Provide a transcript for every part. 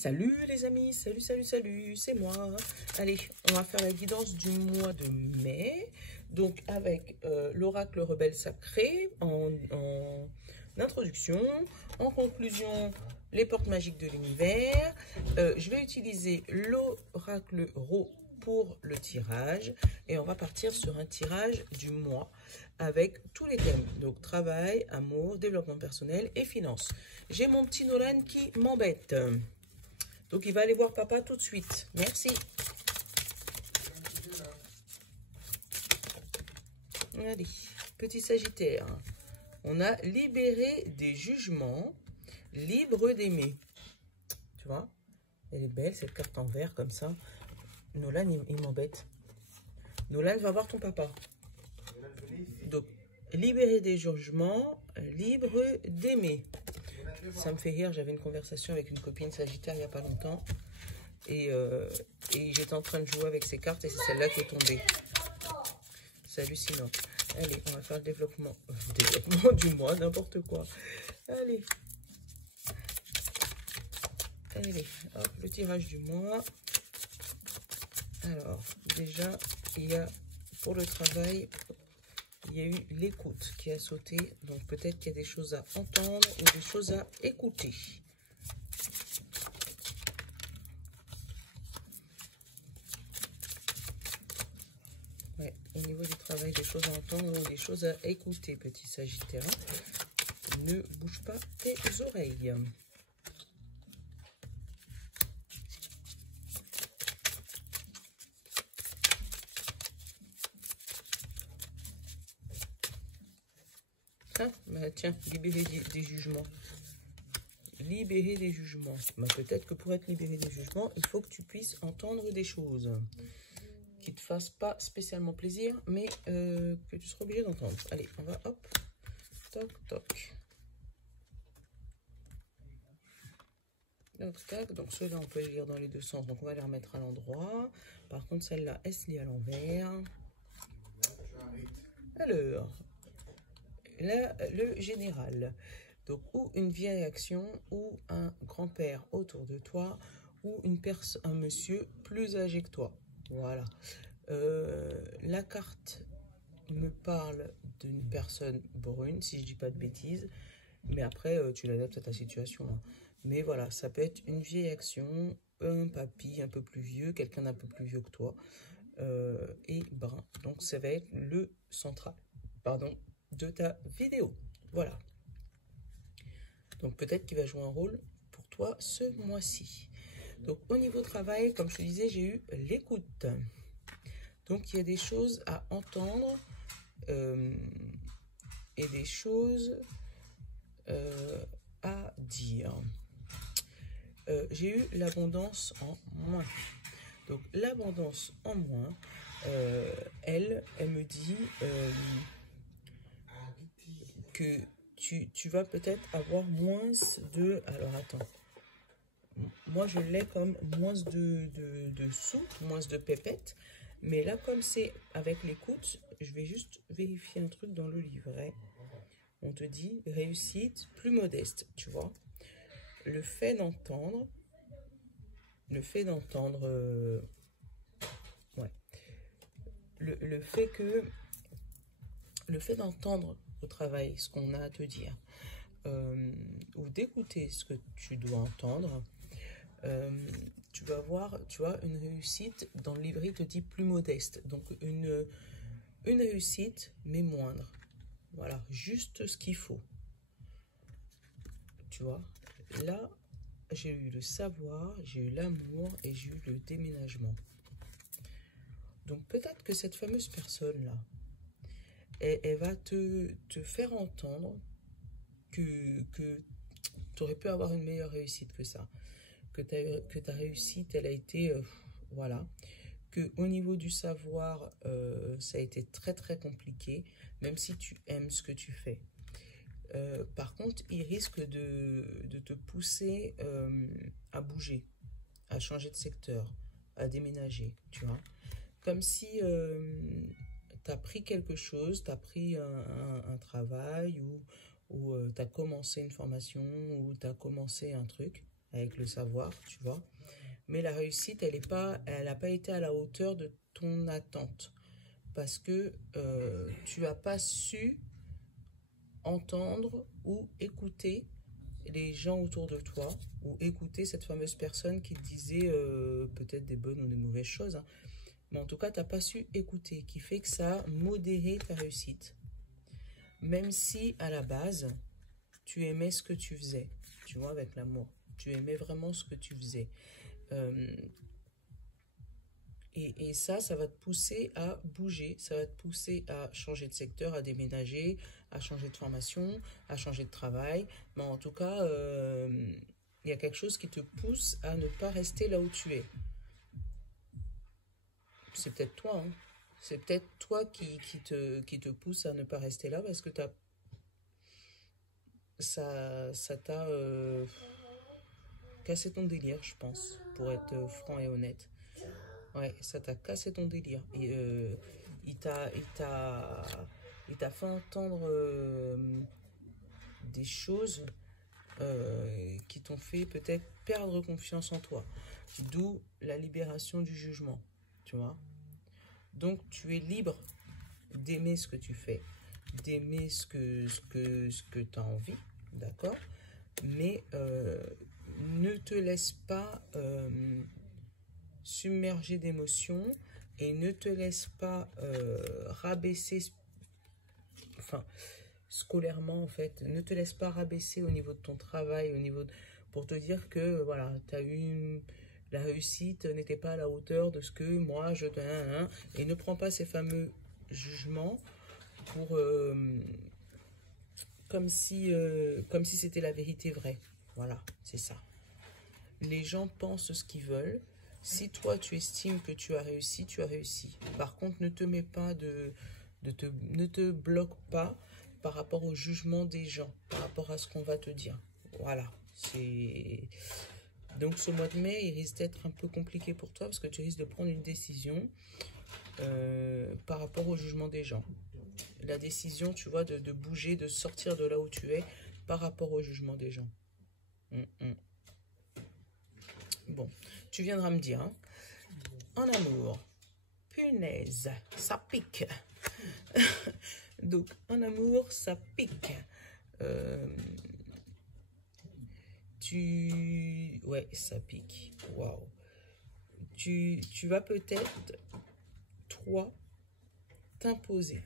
Salut les amis, salut, c'est moi. Allez, on va faire la guidance du mois de mai. Donc avec l'oracle rebelle sacré en introduction. En conclusion, les portes magiques de l'univers. Je vais utiliser l'oracle Ro pour le tirage. Et on va partir sur un tirage du mois avec tous les thèmes. Donc travail, amour, développement personnel et finances. J'ai mon petit Nolan qui m'embête. Donc, il va aller voir papa tout de suite. Merci. Allez, petit Sagittaire. On a libéré des jugements, libre d'aimer. Tu vois? Elle est belle, cette carte en vert, comme ça. Nolan, il m'embête. Nolan va voir ton papa. Donc, libérer des jugements, libre d'aimer. Ça me fait rire, j'avais une conversation avec une copine Sagittaire il n'y a pas longtemps. Et j'étais en train de jouer avec ces cartes et c'est celle-là qui est tombée. C'est hallucinant. Allez, on va faire le développement du mois, n'importe quoi. Allez. Allez, hop, le tirage du mois. Alors, déjà, il y a pour le travail... Il y a eu l'écoute qui a sauté, donc peut-être qu'il y a des choses à entendre ou des choses à écouter. Ouais, au niveau du travail, des choses à entendre ou des choses à écouter, petit Sagittaire. Ne bouge pas tes oreilles. Ah, bah tiens, libérer des jugements. Libérer des jugements. Bah, peut-être que pour être libéré des jugements, il faut que tu puisses entendre des choses qui ne te fassent pas spécialement plaisir, mais que tu seras obligé d'entendre. Allez, on va, hop, toc, toc. Toc, tac. Donc ceux-là, on peut les lire dans les deux sens, donc on va les remettre à l'endroit. Par contre, celle-là, elle se lit à l'envers. Alors... Là, le général, donc ou une vieille action, ou un grand-père autour de toi, ou un monsieur plus âgé que toi. Voilà. La carte me parle d'une personne brune, si je dis pas de bêtises, mais après, tu l'adaptes à ta situation. Hein. Mais voilà, ça peut être une vieille action, un papy un peu plus vieux, quelqu'un d'un peu plus vieux que toi, et brun. Donc, ça va être le central. Pardon. De ta vidéo. Voilà. Donc peut-être qu'il va jouer un rôle pour toi ce mois-ci. Donc au niveau travail, comme je te disais, j'ai eu l'écoute. Donc il y a des choses à entendre et des choses à dire. J'ai eu l'abondance en moins. Donc l'abondance en moins, elle me dit... que tu vas peut-être avoir moins de... Alors, attends. Moi, je l'ai comme moins de sous, moins de pépettes. Mais là, comme c'est avec l'écoute, je vais juste vérifier un truc dans le livret. On te dit réussite plus modeste, tu vois. Le fait d'entendre... ouais. Le fait d'entendre au travail ce qu'on a à te dire ou d'écouter ce que tu dois entendre, tu vas voir, tu vois, une réussite dans le livret te dit plus modeste, donc une réussite mais moindre, voilà, juste ce qu'il faut, tu vois. Là j'ai eu le savoir, j'ai eu l'amour et j'ai eu le déménagement. Donc peut-être que cette fameuse personne là, elle va te faire entendre que tu aurais pu avoir une meilleure réussite que ça. Que ta réussite, elle a été... voilà. Qu'au niveau du savoir, ça a été très très compliqué, même si tu aimes ce que tu fais. Par contre, il risque de te pousser à bouger, à changer de secteur, à déménager, tu vois. Comme si... tu as pris quelque chose, tu as pris un travail ou tu as commencé une formation ou tu as commencé un truc avec le savoir, tu vois. Mais la réussite, elle n'a pas été à la hauteur de ton attente. Parce que tu n'as pas su entendre ou écouter les gens autour de toi, ou écouter cette fameuse personne qui te disait peut-être des bonnes ou des mauvaises choses, hein. Mais en tout cas, tu n'as pas su écouter, qui fait que ça a modéré ta réussite. Même si, à la base, tu aimais ce que tu faisais, tu vois, avec l'amour. Tu aimais vraiment ce que tu faisais. Euh, et ça va te pousser à bouger, ça va te pousser à changer de secteur, à déménager, à changer de formation, à changer de travail. Mais en tout cas, il y a quelque chose qui te pousse à ne pas rester là où tu es. C'est peut-être toi, hein. C'est peut-être toi qui te pousse à ne pas rester là parce que ça t'a cassé ton délire, je pense, pour être franc et honnête. Ouais, ça t'a cassé ton délire. Et il t'a, il t'a, il t'a fait entendre des choses qui t'ont fait peut-être perdre confiance en toi. D'où la libération du jugement, tu vois. Donc tu es libre d'aimer ce que tu fais, d'aimer ce que tu as envie, d'accord? Mais ne te laisse pas submerger d'émotions et ne te laisse pas rabaisser, enfin, scolairement en fait, ne te laisse pas rabaisser au niveau de ton travail, pour te dire que voilà, la réussite n'était pas à la hauteur de ce que moi je te... Et ne prends pas ces fameux jugements pour comme si c'était la vérité vraie. Voilà, c'est ça. Les gens pensent ce qu'ils veulent. Si toi tu estimes que tu as réussi, tu as réussi. Par contre, ne te bloque pas par rapport au jugement des gens, par rapport à ce qu'on va te dire. Voilà. Donc ce mois de mai, il risque d'être un peu compliqué pour toi parce que tu risques de prendre une décision par rapport au jugement des gens. La décision, tu vois, de bouger, de sortir de là où tu es par rapport au jugement des gens. Bon, tu viendras me dire, hein, en amour, punaise, ça pique. Donc, en amour, ça pique. Ouais, ça pique. Waouh. Tu vas peut-être, toi, t'imposer.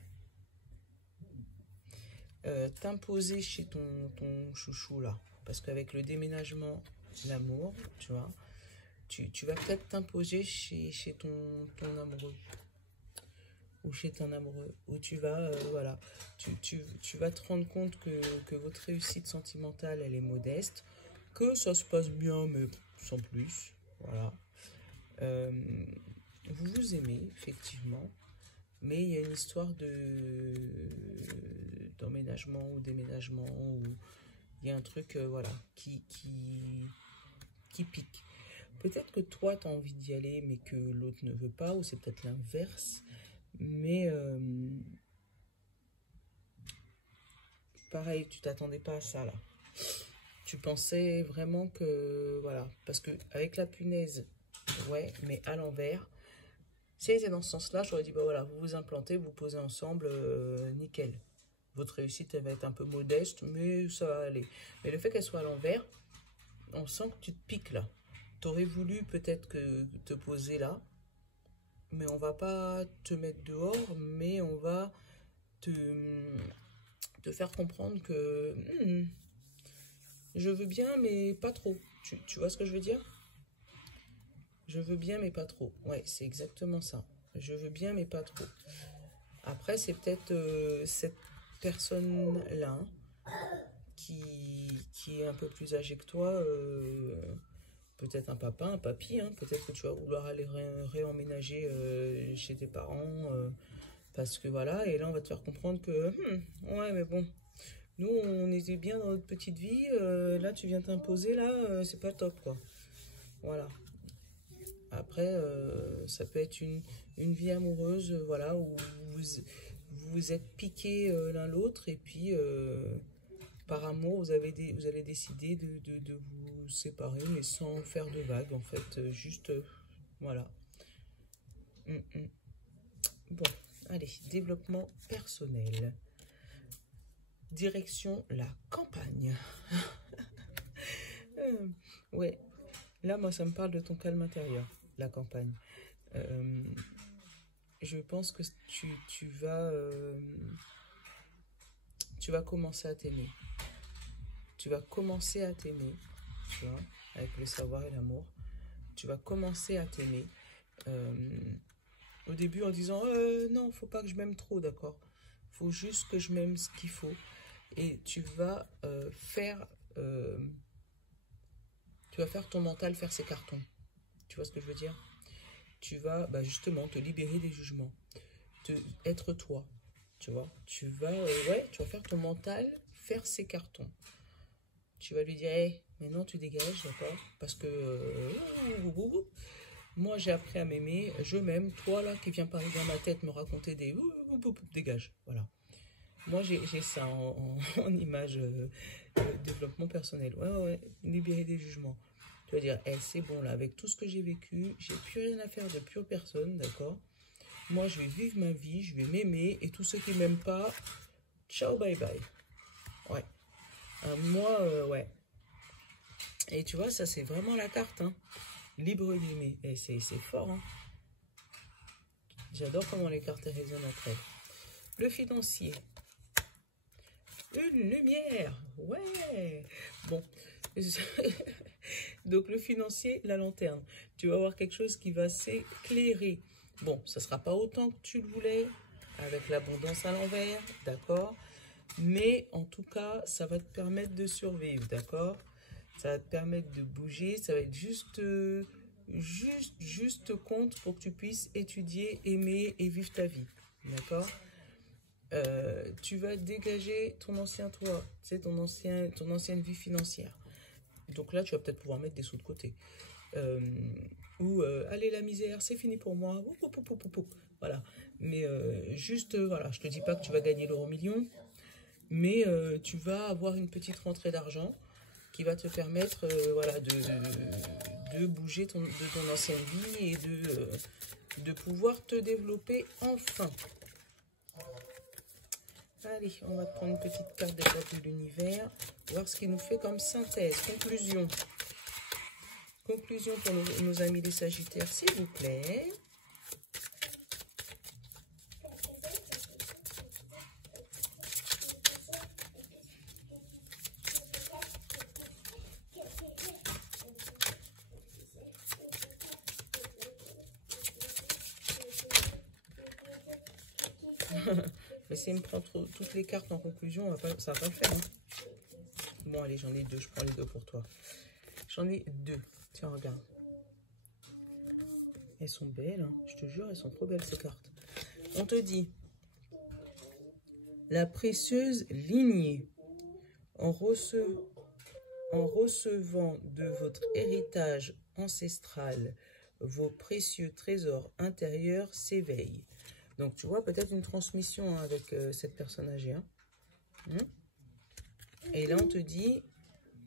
T'imposer chez ton chouchou, là. Parce qu'avec le déménagement, l'amour, tu vois, tu vas peut-être t'imposer chez ton amoureux. Ou chez ton amoureux. Où tu vas, voilà. Tu vas te rendre compte que votre réussite sentimentale, elle est modeste. Que ça se passe bien, mais sans plus. Voilà. Vous vous aimez, effectivement. Mais il y a une histoire d'emménagement ou déménagement. Où il y a un truc, voilà, qui pique. Peut-être que toi, tu as envie d'y aller, mais que l'autre ne veut pas, ou c'est peut-être l'inverse. Mais pareil, tu t'attendais pas à ça, là. Tu pensais vraiment que, voilà, parce que avec la punaise, ouais, mais à l'envers, si elle était dans ce sens-là, j'aurais dit, bah voilà, vous vous implantez, vous posez ensemble, nickel. Votre réussite, elle va être un peu modeste, mais ça va aller. Mais le fait qu'elle soit à l'envers, on sent que tu te piques là. T'aurais voulu peut-être que te poser là, mais on va pas te mettre dehors, mais on va te, te faire comprendre que je veux bien, mais pas trop. Tu vois ce que je veux dire? Je veux bien, mais pas trop. Ouais, c'est exactement ça. Je veux bien, mais pas trop. Après, c'est peut-être cette personne-là qui est un peu plus âgée que toi. Peut-être un papa, un papy. Hein. Peut-être que tu vas vouloir aller réemménager chez tes parents. Parce que voilà, et là, on va te faire comprendre que, ouais, mais bon, nous, on était bien dans notre petite vie. Là, tu viens t'imposer, là, c'est pas top, quoi. Voilà. Après, ça peut être une vie amoureuse, voilà, où vous êtes piqués l'un l'autre et puis par amour, vous allez décider de vous séparer, mais sans faire de vagues, en fait, juste, voilà. Bon, allez, développement personnel. Direction la campagne. Ouais, là, moi, ça me parle de ton calme intérieur, la campagne. Je pense que tu vas commencer à t'aimer. Tu vas commencer à t'aimer, tu vois, avec le savoir et l'amour. Tu vas commencer à t'aimer. Au début, en disant non, faut pas que je m'aime trop, d'accord? Faut juste que je m'aime ce qu'il faut. Et tu vas faire ton mental faire ses cartons. Tu vois ce que je veux dire? Tu vas justement te libérer des jugements, être toi, tu vois. Tu vas faire ton mental faire ses cartons. Tu vas lui dire, hey, maintenant tu dégages, d'accord? Parce que moi j'ai appris à m'aimer, je m'aime. Toi là qui viens parler dans ma tête me raconter des dégage, voilà. Moi j'ai ça en image développement personnel. Ouais, libérer des jugements. Tu vas dire, hey, c'est bon là, avec tout ce que j'ai vécu, j'ai plus rien à faire de plus personne, d'accord? Moi je vais vivre ma vie, je vais m'aimer, et tous ceux qui m'aiment pas, ciao, bye bye. Ouais. Moi, ouais. Et tu vois, ça c'est vraiment la carte, hein. Libre d'aimer. Et c'est fort, hein. J'adore comment les cartes résonnent entre elles. Le financier. Une lumière. Ouais. Bon. Donc le financier, la lanterne. Tu vas avoir quelque chose qui va s'éclairer. Bon, ça ne sera pas autant que tu le voulais, avec l'abondance à l'envers, d'accord? Mais en tout cas, ça va te permettre de survivre, d'accord? Ça va te permettre de bouger, ça va être juste compte pour que tu puisses étudier, aimer et vivre ta vie, d'accord? Tu vas dégager ton ancien toi, tu sais, ton ancienne vie financière. Donc là, tu vas peut-être pouvoir mettre des sous de côté. Allez, la misère, c'est fini pour moi. Voilà. Mais voilà, je te dis pas que tu vas gagner l'euro-million, mais tu vas avoir une petite rentrée d'argent qui va te permettre voilà, de bouger de ton ancienne vie et de pouvoir te développer enfin. Allez, on va prendre une petite carte des cartes de l'univers, voir ce qu'il nous fait comme synthèse, conclusion. Conclusion pour nos amis les Sagittaires, s'il vous plaît. Mais si il me prend toutes les cartes en conclusion, ça va pas le faire. Hein. Bon, allez, j'en ai deux. Je prends les deux pour toi. J'en ai deux. Tiens, regarde. Elles sont belles. Hein. Je te jure, elles sont trop belles, ces cartes. On te dit, la précieuse lignée, en recevant de votre héritage ancestral, vos précieux trésors intérieurs s'éveillent. Donc, tu vois, peut-être une transmission avec cette personne âgée. Hein. Et là, on te dit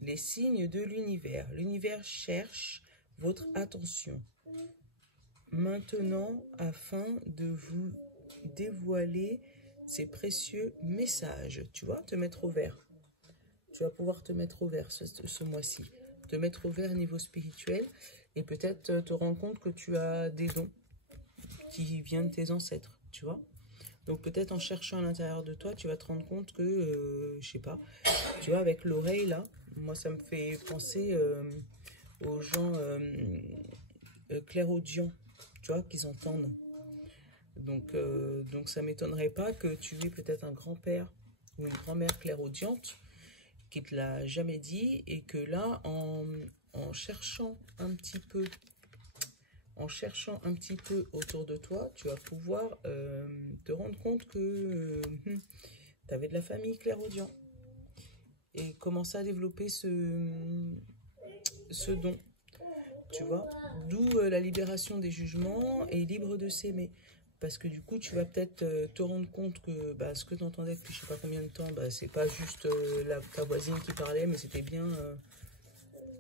les signes de l'univers. L'univers cherche votre attention maintenant afin de vous dévoiler ces précieux messages. Tu vois, te mettre au vert. Tu vas pouvoir te mettre au vert ce mois-ci. Te mettre au vert au niveau spirituel et peut-être te rendre compte que tu as des dons qui viennent de tes ancêtres. Tu vois, donc peut-être en cherchant à l'intérieur de toi, tu vas te rendre compte que, je sais pas, tu vois, avec l'oreille là, moi ça me fait penser aux gens clairaudients, tu vois, qu'ils entendent. Donc ça m'étonnerait pas que tu aies peut-être un grand-père ou une grand-mère clairaudiente qui te l'a jamais dit et que là, en cherchant un petit peu, autour de toi, tu vas pouvoir te rendre compte que tu avais de la famille clairaudient et commencer à développer ce don, tu vois, d'où la libération des jugements et libre de s'aimer. Parce que du coup, tu vas peut-être te rendre compte que ce que tu entendais depuis je sais pas combien de temps, c'est pas juste ta voisine qui parlait, mais c'était bien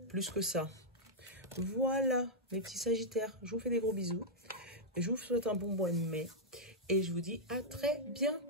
plus que ça. Voilà, mes petits Sagittaires. Je vous fais des gros bisous. Je vous souhaite un bon mois de mai. Et je vous dis à très bientôt.